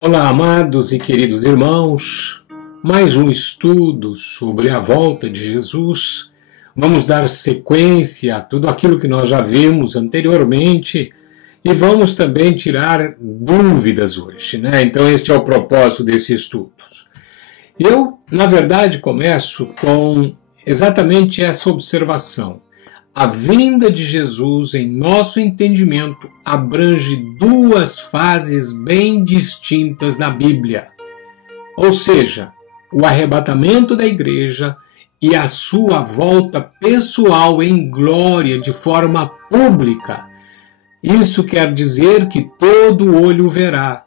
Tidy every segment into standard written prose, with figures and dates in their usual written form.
Olá, amados e queridos irmãos, mais um estudo sobre a volta de Jesus. Vamos dar sequência a tudo aquilo que nós já vimos anteriormente e vamos também tirar dúvidas hoje, né? Então este é o propósito desse estudo. Eu, na verdade, começo com exatamente essa observação. A vinda de Jesus, em nosso entendimento, abrange duas fases bem distintas na Bíblia. Ou seja, o arrebatamento da igreja e a sua volta pessoal em glória de forma pública. Isso quer dizer que todo olho verá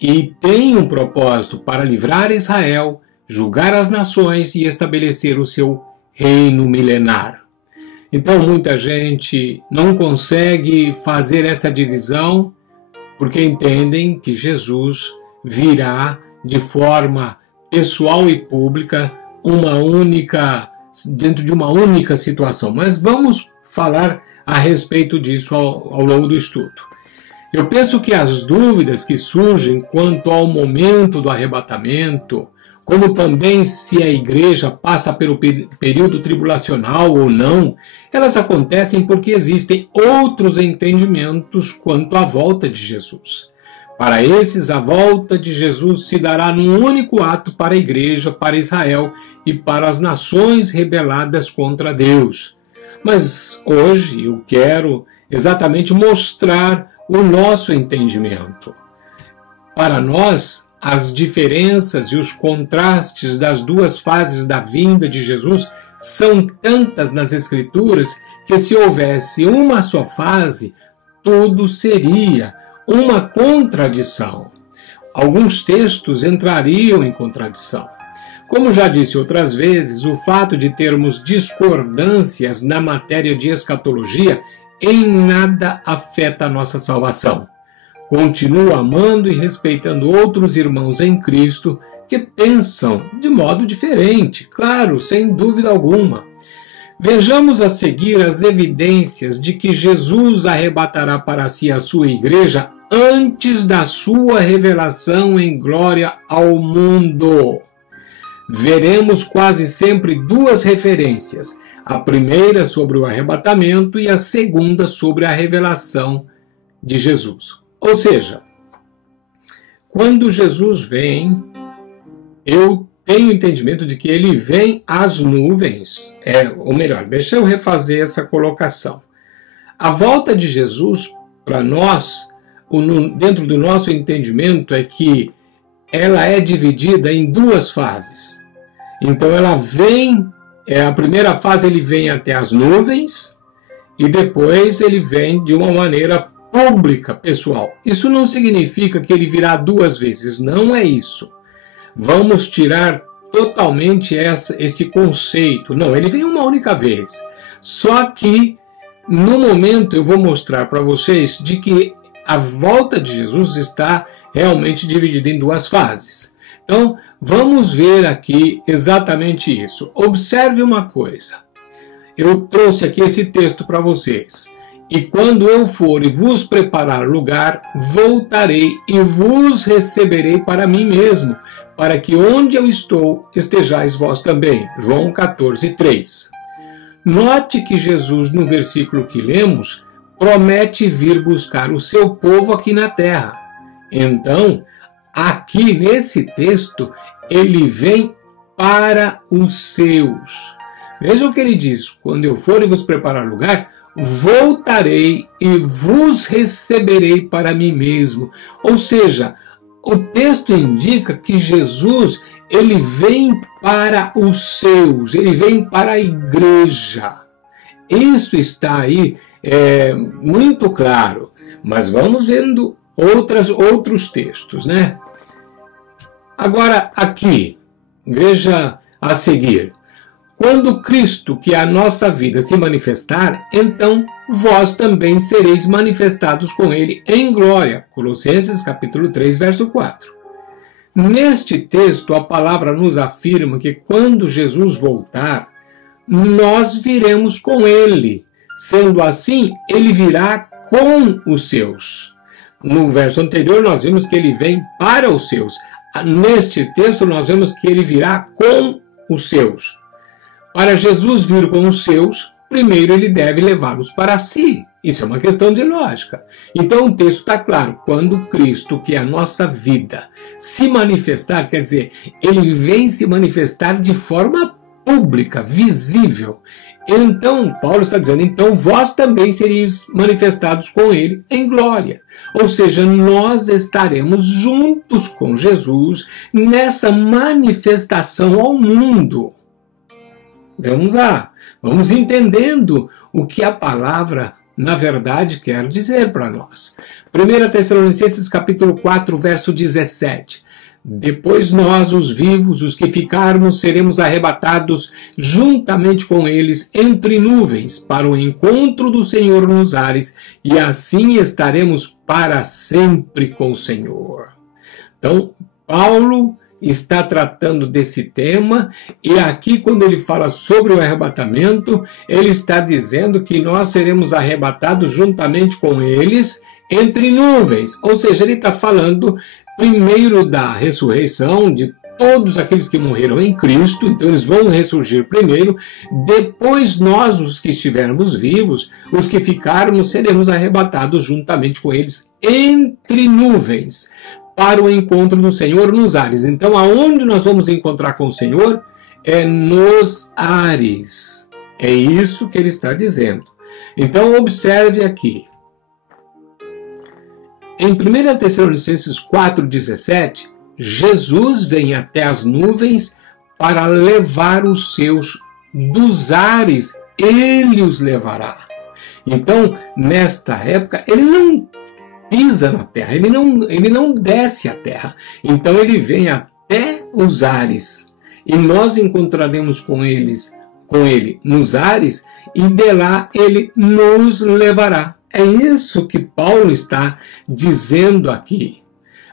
e tem um propósito para livrar Israel, julgar as nações e estabelecer o seu reino milenar. Então, muita gente não consegue fazer essa divisão porque entendem que Jesus virá de forma pessoal e pública dentro de uma única situação. Mas vamos falar a respeito disso ao longo do estudo. Eu penso que as dúvidas que surgem quanto ao momento do arrebatamento, como também se a igreja passa pelo período tribulacional ou não, elas acontecem porque existem outros entendimentos quanto à volta de Jesus. Para esses, a volta de Jesus se dará num único ato para a igreja, para Israel e para as nações rebeladas contra Deus. Mas hoje eu quero exatamente mostrar o nosso entendimento. Para nós, as diferenças e os contrastes das duas fases da vinda de Jesus são tantas nas Escrituras que, se houvesse uma só fase, tudo seria uma contradição. Alguns textos entrariam em contradição. Como já disse outras vezes, o fato de termos discordâncias na matéria de escatologia em nada afeta a nossa salvação. Continuo amando e respeitando outros irmãos em Cristo que pensam de modo diferente, claro, sem dúvida alguma. Vejamos a seguir as evidências de que Jesus arrebatará para si a sua igreja antes da sua revelação em glória ao mundo. Veremos quase sempre duas referências, a primeira sobre o arrebatamento e a segunda sobre a revelação de Jesus. Ou seja, quando Jesus vem, eu tenho entendimento de que ele vem às nuvens. Ou melhor, deixa eu refazer essa colocação. A volta de Jesus, para nós, dentro do nosso entendimento, é que ela é dividida em duas fases. Então ela vem, a primeira fase ele vem até as nuvens e depois ele vem de uma maneira pública, pessoal. Isso não significa que ele virá duas vezes, não é isso. Vamos tirar totalmente esse conceito. Não, ele vem uma única vez. Só que, no momento, eu vou mostrar para vocês de que a volta de Jesus está realmente dividida em duas fases. Então, vamos ver aqui exatamente isso. Observe uma coisa. Eu trouxe aqui esse texto para vocês. E quando eu for e vos preparar lugar, voltarei e vos receberei para mim mesmo, para que onde eu estou estejais vós também. João 14:3. Note que Jesus, no versículo que lemos, promete vir buscar o seu povo aqui na terra. Então, aqui nesse texto, ele vem para os seus. Veja o que ele diz: quando eu for e vos preparar lugar, voltarei e vos receberei para mim mesmo. Ou seja, o texto indica que Jesus, ele vem para os seus, ele vem para a igreja. Isso está aí muito claro, mas vamos vendo outros textos, né? Agora aqui, veja a seguir. Quando Cristo, que é a nossa vida, se manifestar, então vós também sereis manifestados com ele em glória. Colossenses capítulo 3, verso 4. Neste texto, a palavra nos afirma que quando Jesus voltar, nós viremos com ele. Sendo assim, ele virá com os seus. no verso anterior nós vimos que ele vem para os seus. Neste texto nós vemos que ele virá com os seus. Para Jesus vir com os seus, primeiro ele deve levá-los para si. Isso é uma questão de lógica. Então o texto está claro. Quando Cristo, que é a nossa vida, se manifestar, quer dizer, ele vem se manifestar de forma pública, visível. Então, Paulo está dizendo, então vós também sereis manifestados com ele em glória. Ou seja, nós estaremos juntos com Jesus nessa manifestação ao mundo. Vamos lá, vamos entendendo o que a palavra, na verdade, quer dizer para nós. 1 Tessalonicenses capítulo 4, verso 17. Depois nós, os vivos, os que ficarmos, seremos arrebatados juntamente com eles entre nuvens para o encontro do Senhor nos ares, e assim estaremos para sempre com o Senhor. Então, Paulo está tratando desse tema, e aqui quando ele fala sobre o arrebatamento, ele está dizendo que nós seremos arrebatados juntamente com eles entre nuvens, ou seja, ele está falando primeiro da ressurreição de todos aqueles que morreram em Cristo, então eles vão ressurgir primeiro, depois nós, os que estivermos vivos, os que ficarmos, seremos arrebatados juntamente com eles entre nuvens, para o encontro do Senhor nos ares. Então, aonde nós vamos encontrar com o Senhor? É nos ares. É isso que ele está dizendo. Então, observe aqui. Em 1 Tessalonicenses 4,17, Jesus vem até as nuvens para levar os seus dos ares, ele os levará. Então, nesta época, ele não pisa na terra, ele não desce a terra. Então, ele vem até os ares, e nós encontraremos com ele nos ares, e de lá ele nos levará. É isso que Paulo está dizendo aqui.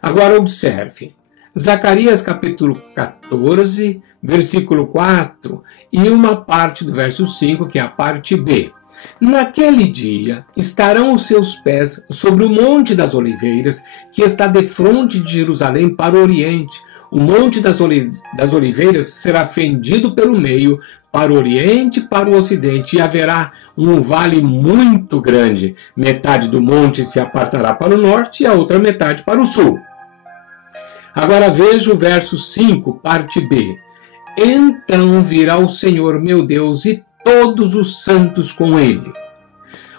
Agora observe. Zacarias capítulo 14, versículo 4 e uma parte do verso 5, que é a parte B. Naquele dia estarão os seus pés sobre o Monte das Oliveiras, que está defronte de Jerusalém para o oriente. O Monte das Oliveiras será fendido pelo meio, para o oriente e para o ocidente, e haverá um vale muito grande. Metade do monte se apartará para o norte e a outra metade para o sul. Agora veja o verso 5, parte B. Então virá o Senhor meu Deus e todos os santos com ele.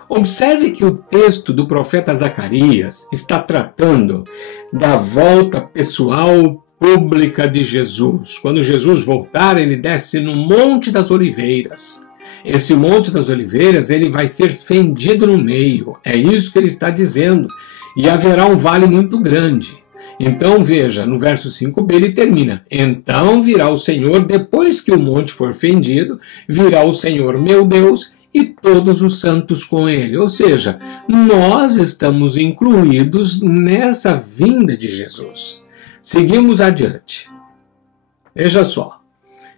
Observe que o texto do profeta Zacarias está tratando da volta pessoal pública de Jesus. Quando Jesus voltar, ele desce no Monte das Oliveiras. Esse Monte das Oliveiras, ele vai ser fendido no meio. É isso que ele está dizendo. E haverá um vale muito grande. Então veja, no verso 5b ele termina. Então virá o Senhor, depois que o monte for fendido, virá o Senhor meu Deus e todos os santos com ele. Ou seja, nós estamos incluídos nessa vinda de Jesus. Seguimos adiante. Veja só.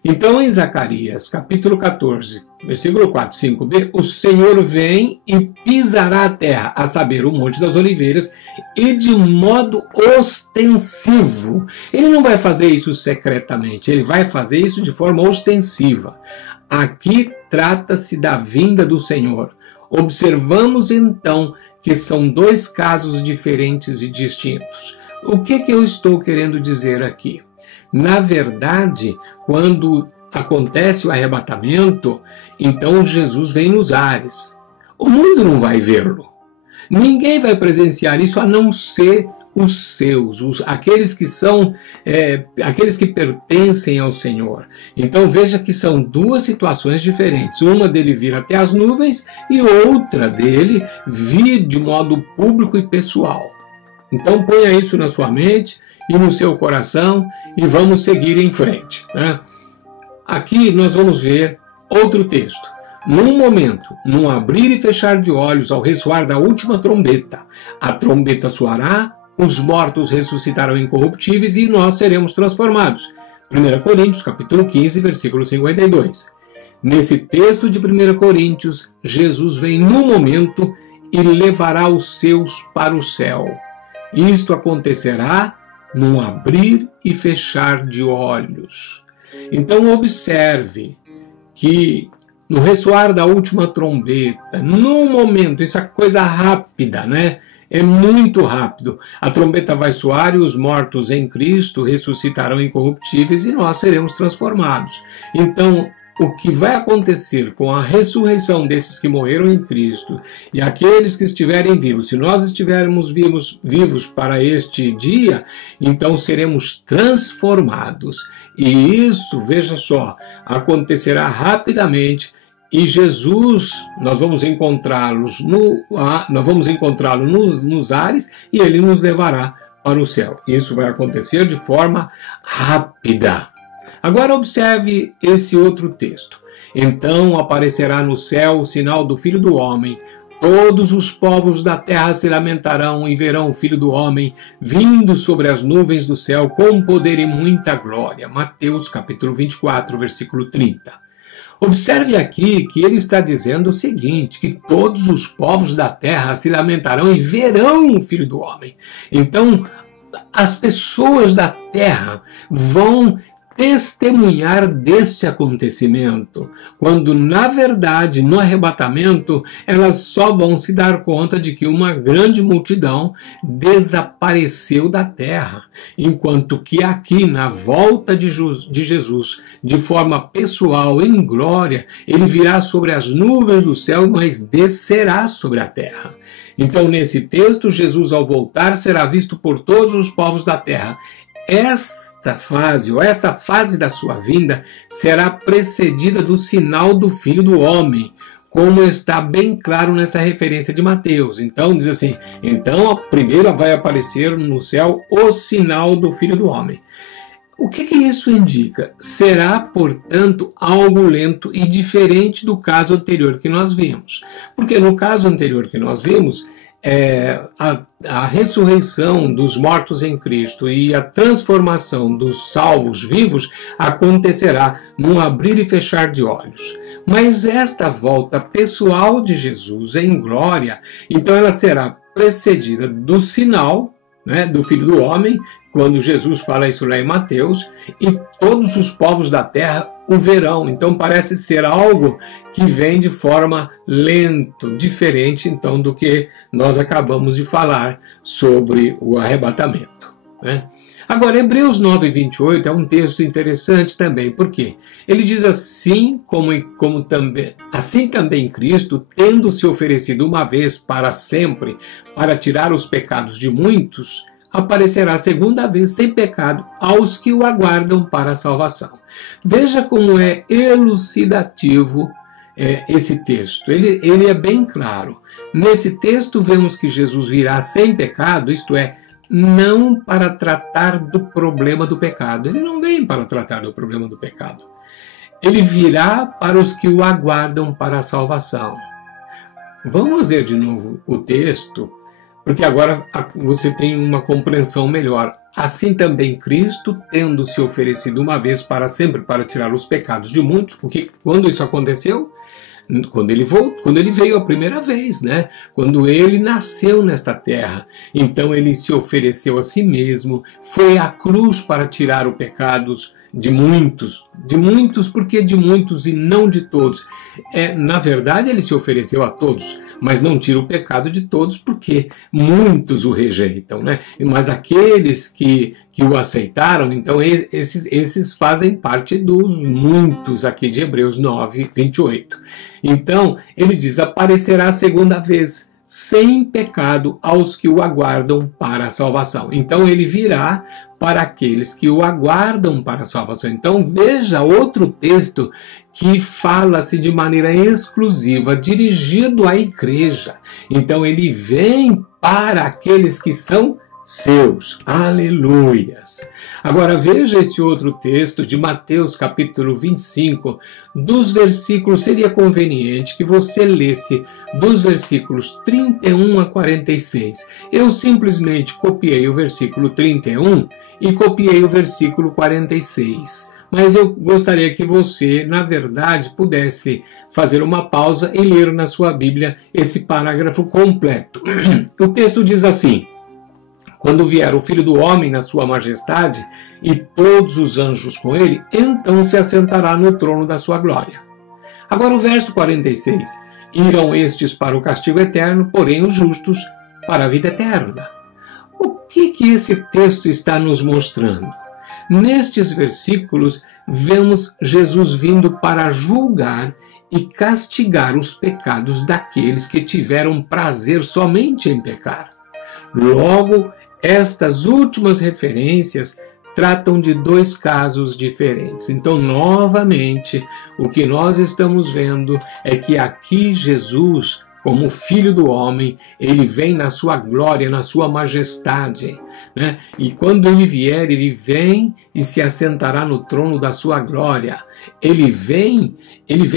Então, em Zacarias, capítulo 14, versículo 4, 5b, o Senhor vem e pisará a terra, a saber, o Monte das Oliveiras, e de modo ostensivo. Ele não vai fazer isso secretamente, ele vai fazer isso de forma ostensiva. Aqui trata-se da vinda do Senhor. Observamos, então, que são dois casos diferentes e distintos. O que eu estou querendo dizer aqui? Na verdade, quando acontece o arrebatamento, então Jesus vem nos ares. O mundo não vai vê-lo. Ninguém vai presenciar isso a não ser os seus, aqueles que são, aqueles que pertencem ao Senhor. Então veja que são duas situações diferentes. Uma dele vir até as nuvens e outra dele vir de modo público e pessoal. Então ponha isso na sua mente e no seu coração e vamos seguir em frente, né? Aqui nós vamos ver outro texto. Num momento, num abrir e fechar de olhos ao ressoar da última trombeta, a trombeta soará, os mortos ressuscitarão incorruptíveis e nós seremos transformados. 1 Coríntios, capítulo 15, versículo 52. Nesse texto de 1 Coríntios, Jesus vem no momento e levará os seus para o céu. Isto acontecerá num abrir e fechar de olhos. Então observe que no ressoar da última trombeta, no momento, isso é coisa rápida, né? É muito rápido. A trombeta vai soar e os mortos em Cristo ressuscitarão incorruptíveis e nós seremos transformados. Então, o que vai acontecer com a ressurreição desses que morreram em Cristo e aqueles que estiverem vivos, se nós estivermos vivos para este dia, então seremos transformados. E isso, veja só, acontecerá rapidamente. E Jesus, nós vamos encontrá-lo nos ares e ele nos levará para o céu. Isso vai acontecer de forma rápida. Agora observe esse outro texto. Então aparecerá no céu o sinal do Filho do Homem. Todos os povos da terra se lamentarão e verão o Filho do Homem vindo sobre as nuvens do céu com poder e muita glória. Mateus capítulo 24, versículo 30. Observe aqui que ele está dizendo o seguinte, que todos os povos da terra se lamentarão e verão o Filho do Homem. Então, as pessoas da terra vão testemunhar desse acontecimento, quando na verdade no arrebatamento elas só vão se dar conta de que uma grande multidão desapareceu da terra, enquanto que aqui na volta de Jesus, de forma pessoal em glória, ele virá sobre as nuvens do céu, mas descerá sobre a terra. Então nesse texto, Jesus ao voltar será visto por todos os povos da terra. Esta fase da sua vinda será precedida do sinal do Filho do Homem, como está bem claro nessa referência de Mateus. Então diz assim, então primeiro vai aparecer no céu o sinal do Filho do Homem. O que isso indica? Será, portanto, algo lento e diferente do caso anterior que nós vimos. Porque no caso anterior que nós vimos, a ressurreição dos mortos em Cristo e a transformação dos salvos vivos acontecerá num abrir e fechar de olhos. Mas esta volta pessoal de Jesus em glória, então ela será precedida do sinal, né, do Filho do Homem, quando Jesus fala isso lá em Mateus, e todos os povos da terra o verão. Então parece ser algo que vem de forma lento, diferente então do que nós acabamos de falar sobre o arrebatamento, né? Agora, Hebreus 9:28 é um texto interessante também, porque ele diz assim assim também Cristo, tendo se oferecido uma vez para sempre para tirar os pecados de muitos, aparecerá segunda vez sem pecado aos que o aguardam para a salvação. Veja como é elucidativo esse texto. Ele é bem claro. Nesse texto vemos que Jesus virá sem pecado, isto é, não para tratar do problema do pecado. Ele não vem para tratar do problema do pecado. Ele virá para os que o aguardam para a salvação. Vamos ler de novo o texto, porque agora você tem uma compreensão melhor. Assim também Cristo, tendo se oferecido uma vez para sempre para tirar os pecados de muitos, porque quando isso aconteceu? Quando ele veio a primeira vez, né? Quando ele nasceu nesta terra. Então ele se ofereceu a si mesmo, foi à cruz para tirar os pecados de muitos, porque de muitos e não de todos. Na verdade, ele se ofereceu a todos, mas não tira o pecado de todos, porque muitos o rejeitam, né? Mas aqueles que o aceitaram, então esses fazem parte dos muitos aqui de Hebreus 9:28. Então, ele diz, aparecerá a segunda vez, sem pecado aos que o aguardam para a salvação. Então ele virá para aqueles que o aguardam para a salvação. Então veja outro texto que fala-se de maneira exclusiva, dirigido à igreja. Então ele vem para aqueles que são seus. Aleluias! Agora veja esse outro texto de Mateus capítulo 25, dos versículos, seria conveniente que você lesse dos versículos 31 a 46. Eu simplesmente copiei o versículo 31 e copiei o versículo 46. Mas eu gostaria que você, na verdade, pudesse fazer uma pausa e ler na sua Bíblia esse parágrafo completo. O texto diz assim: Quando vier o Filho do Homem na sua majestade e todos os anjos com ele, então se assentará no trono da sua glória. Agora o verso 46. Irão estes para o castigo eterno, porém os justos para a vida eterna. O que esse texto está nos mostrando? Nestes versículos, vemos Jesus vindo para julgar e castigar os pecados daqueles que tiveram prazer somente em pecar. Logo, estas últimas referências tratam de dois casos diferentes. Então, novamente, o que nós estamos vendo é que aqui Jesus, como Filho do Homem, ele vem na sua glória, na sua majestade, né? E quando ele vier, ele vem e se assentará no trono da sua glória. Ele vem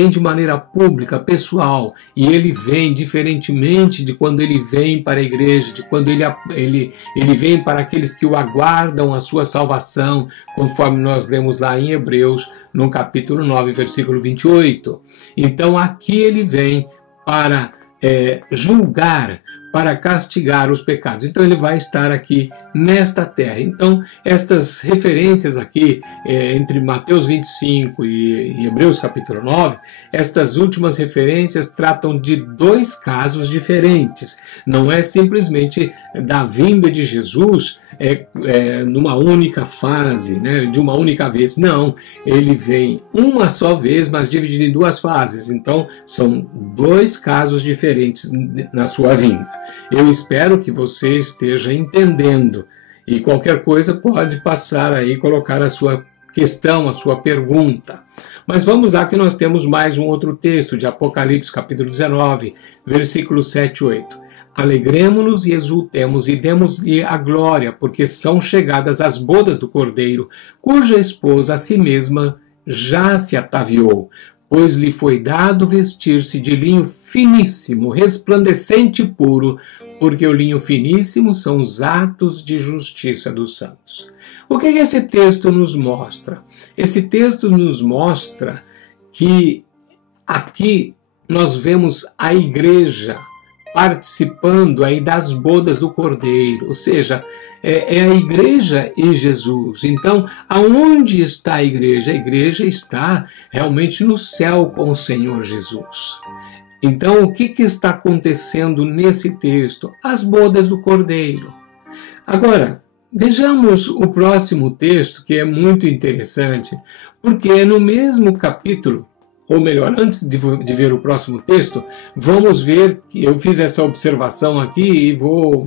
de maneira pública, pessoal, e ele vem diferentemente de quando ele vem para a igreja, de quando ele vem para aqueles que o aguardam a sua salvação, conforme nós lemos lá em Hebreus, no capítulo 9, versículo 28. Então aqui ele vem para julgar, para castigar os pecados. Então ele vai estar aqui nesta terra. Então estas referências aqui entre Mateus 25 e Hebreus capítulo 9, estas últimas referências tratam de dois casos diferentes. Não é simplesmente da vinda de Jesus numa única fase, né, de uma única vez. Não, ele vem uma só vez, mas dividido em duas fases. Então são dois casos diferentes na sua vinda. Eu espero que você esteja entendendo, e qualquer coisa pode passar aí, colocar a sua questão, a sua pergunta. Mas vamos lá que nós temos mais um outro texto de Apocalipse capítulo 19, versículos 7 e 8. Alegremo-nos e exultemos e demos-lhe a glória, porque são chegadas as bodas do Cordeiro, cuja esposa a si mesma já se ataviou, pois lhe foi dado vestir-se de linho finíssimo, resplandecente e puro, porque o linho finíssimo são os atos de justiça dos santos. O que esse texto nos mostra? Esse texto nos mostra que aqui nós vemos a igreja participando aí das bodas do Cordeiro, ou seja, é a igreja em Jesus. Então, aonde está a igreja? A igreja está realmente no céu com o Senhor Jesus. Então, o que está acontecendo nesse texto? As bodas do Cordeiro. Agora, vejamos o próximo texto, que é muito interessante, porque é no mesmo capítulo, ou melhor, antes de ver o próximo texto, vamos ver que eu fiz essa observação aqui e vou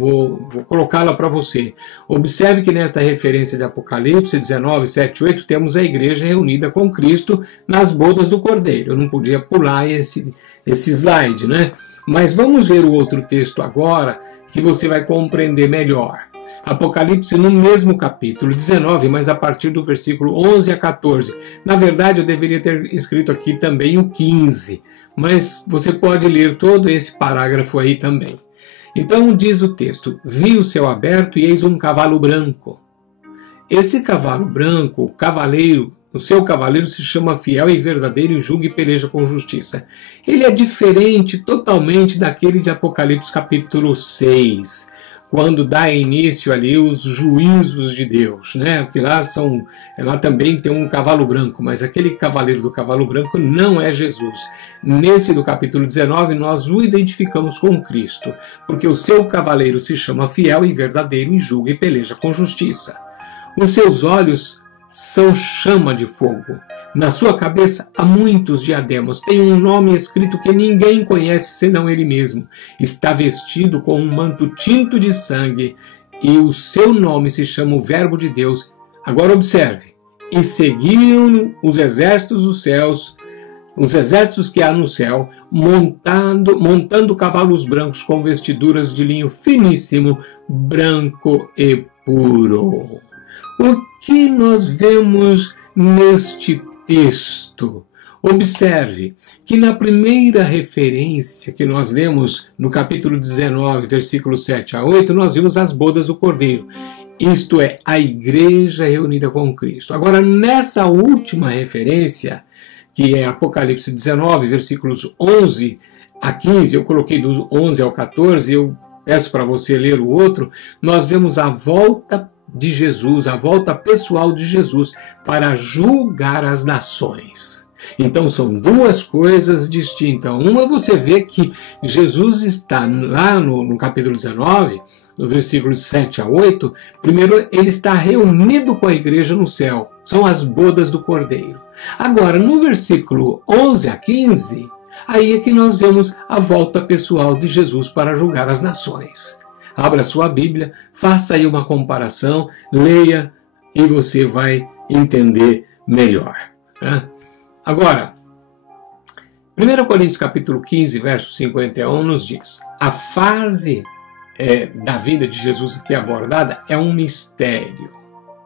colocá-la para você. Observe que nesta referência de Apocalipse 19, 7 e 8, temos a igreja reunida com Cristo nas bodas do Cordeiro. Eu não podia pular esse slide, né? Mas vamos ver o outro texto agora, que você vai compreender melhor. Apocalipse no mesmo capítulo 19, mas a partir do versículo 11 a 14. Na verdade, eu deveria ter escrito aqui também o 15, mas você pode ler todo esse parágrafo aí também. Então diz o texto: vi o céu aberto e eis um cavalo branco. Esse cavalo branco, o seu cavaleiro se chama Fiel e Verdadeiro e julga e peleja com justiça. Ele é diferente totalmente daquele de Apocalipse capítulo 6, quando dá início ali os juízos de Deus, né? Porque lá também tem um cavalo branco, mas aquele cavaleiro do cavalo branco não é Jesus. Nesse do capítulo 19, nós o identificamos com Cristo, porque o seu cavaleiro se chama Fiel e Verdadeiro e julga e peleja com justiça. Os seus olhos são chama de fogo. Na sua cabeça há muitos diademas. Tem um nome escrito que ninguém conhece senão ele mesmo. Está vestido com um manto tinto de sangue e o seu nome se chama o Verbo de Deus. Agora observe. E seguiam os exércitos dos céus, os exércitos que há no céu, montando cavalos brancos com vestiduras de linho finíssimo, branco e puro. O que nós vemos neste texto? Observe que na primeira referência que nós lemos no capítulo 19, versículos 7 a 8, nós vimos as bodas do Cordeiro. Isto é, a igreja reunida com Cristo. Agora, nessa última referência, que é Apocalipse 19, versículos 11 a 15, eu coloquei do 11 ao 14, eu peço para você ler o outro, nós vemos a volta de Jesus, a volta pessoal de Jesus para julgar as nações. Então são duas coisas distintas. Uma, você vê que Jesus está lá no capítulo 19, no versículos 7 a 8, primeiro ele está reunido com a igreja no céu. São as bodas do Cordeiro. Agora, no versículo 11 a 15, aí é que nós vemos a volta pessoal de Jesus para julgar as nações. Abra sua Bíblia, faça aí uma comparação, leia e você vai entender melhor, né? Agora, 1 Coríntios capítulo 15, verso 51 nos diz: a fase da vida de Jesus aqui abordada é um mistério.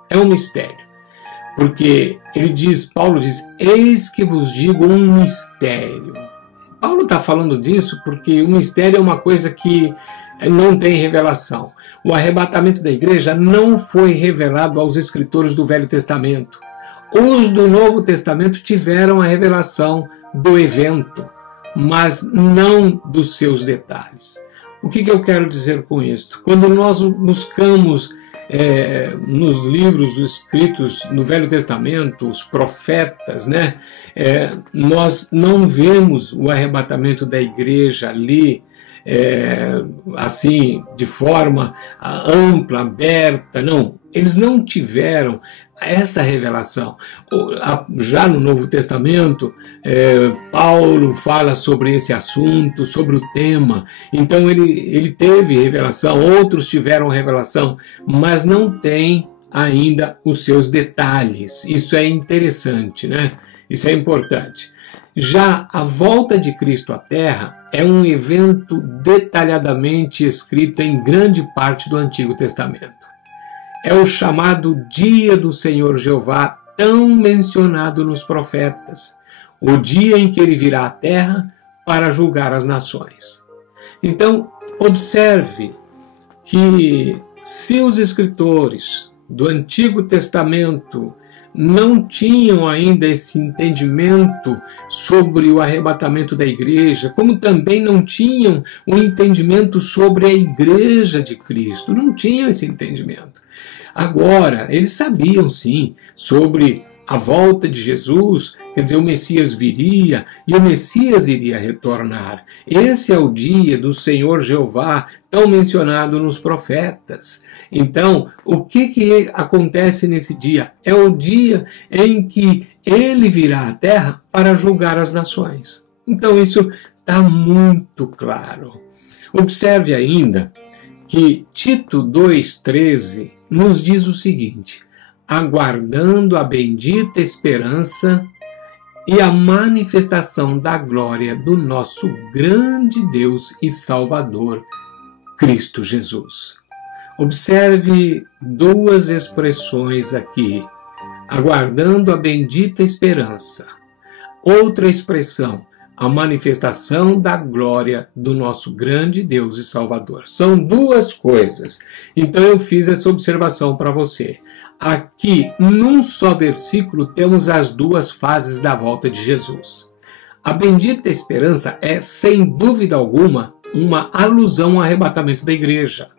É um mistério. Porque Paulo diz, eis que vos digo um mistério. Paulo está falando disso porque o mistério é uma coisa que não tem revelação. O arrebatamento da igreja não foi revelado aos escritores do Velho Testamento. Os do Novo Testamento tiveram a revelação do evento, mas não dos seus detalhes. O que eu quero dizer com isso? Quando nós buscamos nos livros escritos no Velho Testamento, os profetas, né, nós não vemos o arrebatamento da igreja ali, assim, de forma ampla, aberta, não. Eles não tiveram essa revelação. Já no Novo Testamento, Paulo fala sobre esse assunto, sobre o tema. Então ele teve revelação, outros tiveram revelação, mas não tem ainda os seus detalhes. Isso é interessante, né? Isso é importante. Já a volta de Cristo à Terra é um evento detalhadamente escrito em grande parte do Antigo Testamento. É o chamado Dia do Senhor Jeová, tão mencionado nos profetas, o dia em que ele virá à terra para julgar as nações. Então, observe que se os escritores do Antigo Testamento não tinham ainda esse entendimento sobre o arrebatamento da igreja, como também não tinham um entendimento sobre a igreja de Cristo, não tinham esse entendimento. Agora, eles sabiam sim sobre a volta de Jesus, quer dizer, o Messias viria e o Messias iria retornar. Esse é o dia do Senhor Jeová, tão mencionado nos profetas. Então, o que acontece nesse dia? É o dia em que ele virá à terra para julgar as nações. Então, isso está muito claro. Observe ainda que Tito 2,13 nos diz o seguinte: aguardando a bendita esperança e a manifestação da glória do nosso grande Deus e Salvador, Cristo Jesus. Observe duas expressões aqui: aguardando a bendita esperança. Outra expressão: a manifestação da glória do nosso grande Deus e Salvador. São duas coisas. Então eu fiz essa observação para você. Aqui, num só versículo, temos as duas fases da volta de Jesus. A bendita esperança é, sem dúvida alguma, uma alusão ao arrebatamento da igreja.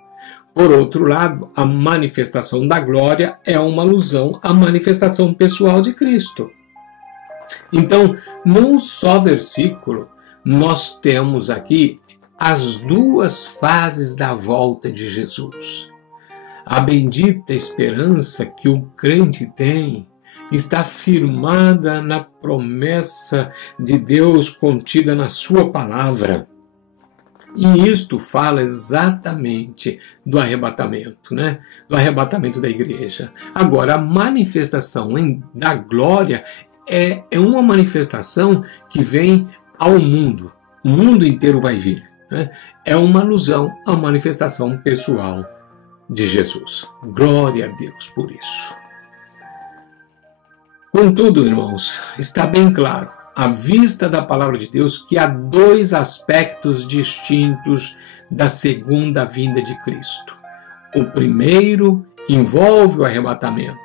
Por outro lado, a manifestação da glória é uma alusão à manifestação pessoal de Cristo. Então, num só versículo, nós temos aqui as duas fases da volta de Jesus. A bendita esperança que o crente tem está firmada na promessa de Deus contida na sua palavra. E isto fala exatamente do arrebatamento, né? Do arrebatamento da igreja. Agora, a manifestação da glória é uma manifestação que vem ao mundo. O mundo inteiro vai vir, né? É uma alusão à manifestação pessoal de Jesus. Glória a Deus por isso. Contudo, irmãos, está bem claro, à vista da palavra de Deus, que há dois aspectos distintos da segunda vinda de Cristo. O primeiro envolve o arrebatamento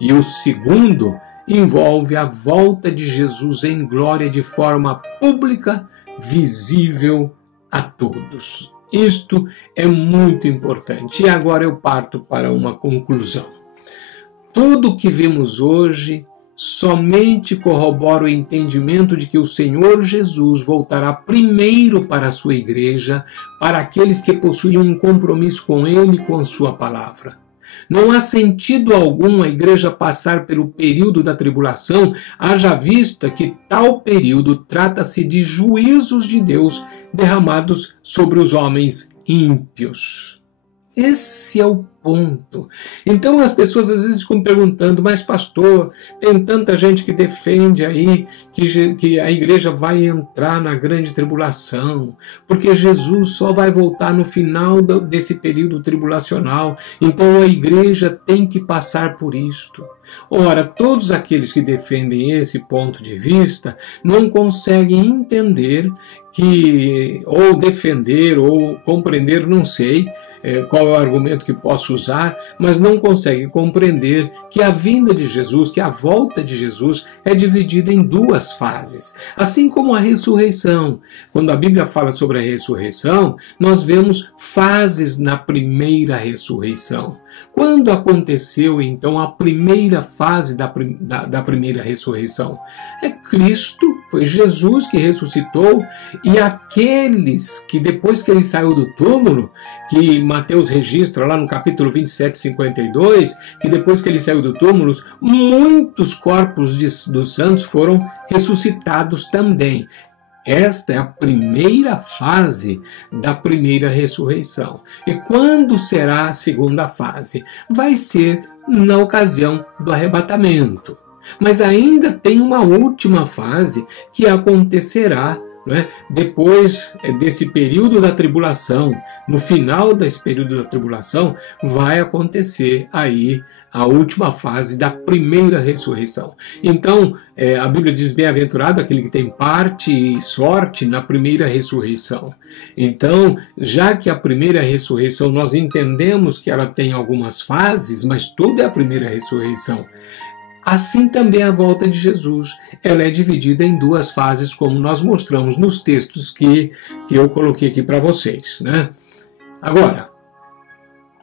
e o segundo envolve a volta de Jesus em glória de forma pública, visível a todos. Isto é muito importante. E agora eu parto para uma conclusão. Tudo o que vemos hoje somente corrobora o entendimento de que o Senhor Jesus voltará primeiro para a sua igreja, para aqueles que possuem um compromisso com Ele e com a sua palavra. Não há sentido algum a igreja passar pelo período da tribulação, haja vista que tal período trata-se de juízos de Deus derramados sobre os homens ímpios. Esse é o ponto. Então as pessoas às vezes ficam perguntando, mas pastor, tem tanta gente que defende aí que a igreja vai entrar na grande tribulação, porque Jesus só vai voltar no final desse período tribulacional, então a igreja tem que passar por isto. Ora, todos aqueles que defendem esse ponto de vista não conseguem entender ou defender, ou compreender, não sei qual é o argumento que posso usar, mas não conseguem compreender que a vinda de Jesus, que a volta de Jesus é dividida em duas fases. Assim como a ressurreição. Quando a Bíblia fala sobre a ressurreição, nós vemos fases na primeira ressurreição. Quando aconteceu, então, a primeira fase da primeira ressurreição? É Cristo, foi Jesus que ressuscitou, e aqueles que depois que ele saiu do túmulo, que Mateus registra lá no capítulo 27, 52, que depois que ele saiu do túmulo, muitos corpos dos santos foram ressuscitados também. Esta é a primeira fase da primeira ressurreição. E quando será a segunda fase? Vai ser na ocasião do arrebatamento. Mas ainda tem uma última fase que acontecerá, né, depois desse período da tribulação. No final desse período da tribulação vai acontecer aí a última fase da primeira ressurreição. Então, a Bíblia diz, bem-aventurado aquele que tem parte e sorte na primeira ressurreição. Então, já que a primeira ressurreição nós entendemos que ela tem algumas fases, mas tudo é a primeira ressurreição. Assim também a volta de Jesus, ela é dividida em duas fases, como nós mostramos nos textos que eu coloquei aqui para vocês, né? Agora,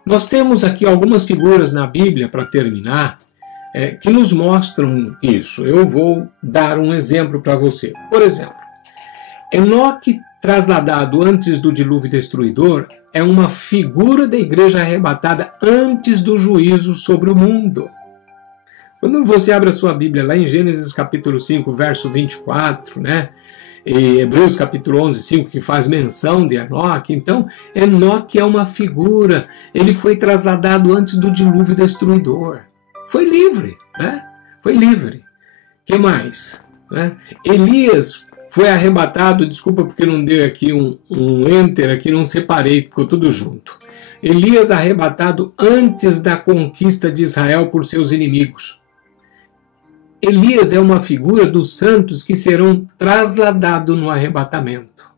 nós temos aqui algumas figuras na Bíblia, para terminar, que nos mostram isso. Eu vou dar um exemplo para você. Por exemplo, Enoque, trasladado antes do dilúvio destruidor, é uma figura da igreja arrebatada antes do juízo sobre o mundo. Quando você abre a sua Bíblia lá em Gênesis capítulo 5, verso 24, né? E Hebreus capítulo 11, 5, que faz menção de Enoque. Então, Enoque é uma figura, ele foi trasladado antes do dilúvio destruidor. Foi livre, né? Foi livre. O que mais? Né? Elias foi arrebatado, desculpa porque não dei aqui um enter, aqui não separei, ficou tudo junto. Elias arrebatado antes da conquista de Israel por seus inimigos. Elias é uma figura dos santos que serão trasladados no arrebatamento.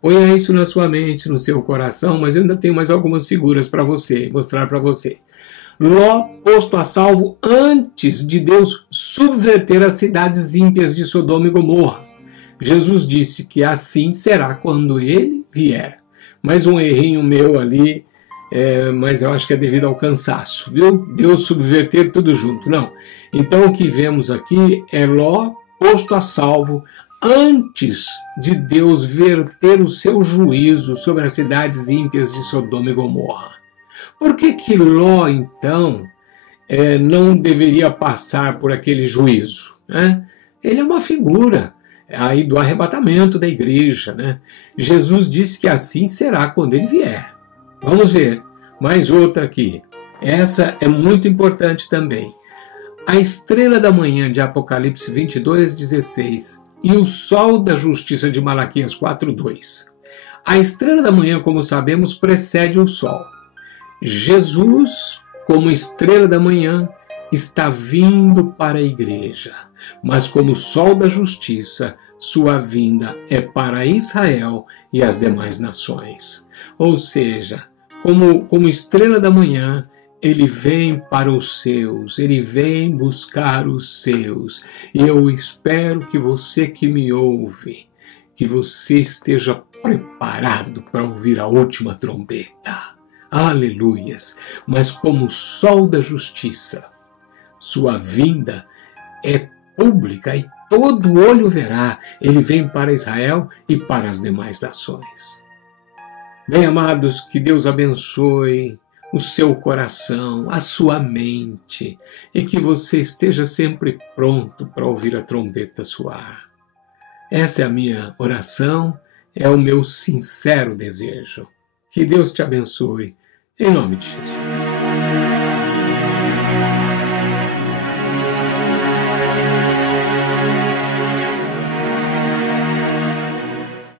Ponha isso na sua mente, no seu coração, mas eu ainda tenho mais algumas figuras para você, mostrar para você. Ló posto a salvo antes de Deus subverter as cidades ímpias de Sodoma e Gomorra. Jesus disse que assim será quando ele vier. Mais um errinho meu ali, mas eu acho que é devido ao cansaço, viu? Deus subverter tudo junto, não. Então o que vemos aqui é Ló posto a salvo antes de Deus verter o seu juízo sobre as cidades ímpias de Sodoma e Gomorra. Por que Ló, então, não deveria passar por aquele juízo, né? Ele é uma figura aí do arrebatamento da igreja, né? Jesus disse que assim será quando ele vier. Vamos ver mais outra aqui. Essa é muito importante também. A estrela da manhã de Apocalipse 22:16 e o sol da justiça de Malaquias 4:2. A estrela da manhã, como sabemos, precede o sol. Jesus, como estrela da manhã, está vindo para a igreja, mas como sol da justiça, sua vinda é para Israel e as demais nações. Ou seja, como estrela da manhã, ele vem para os seus, ele vem buscar os seus. E eu espero que você que me ouve, que você esteja preparado para ouvir a última trombeta. Aleluias! Mas como o sol da justiça, sua vinda é pública e todo olho verá. Ele vem para Israel e para as demais nações. Bem, amados, que Deus abençoe o seu coração, a sua mente, e que você esteja sempre pronto para ouvir a trombeta soar. Essa é a minha oração, é o meu sincero desejo. Que Deus te abençoe, em nome de Jesus.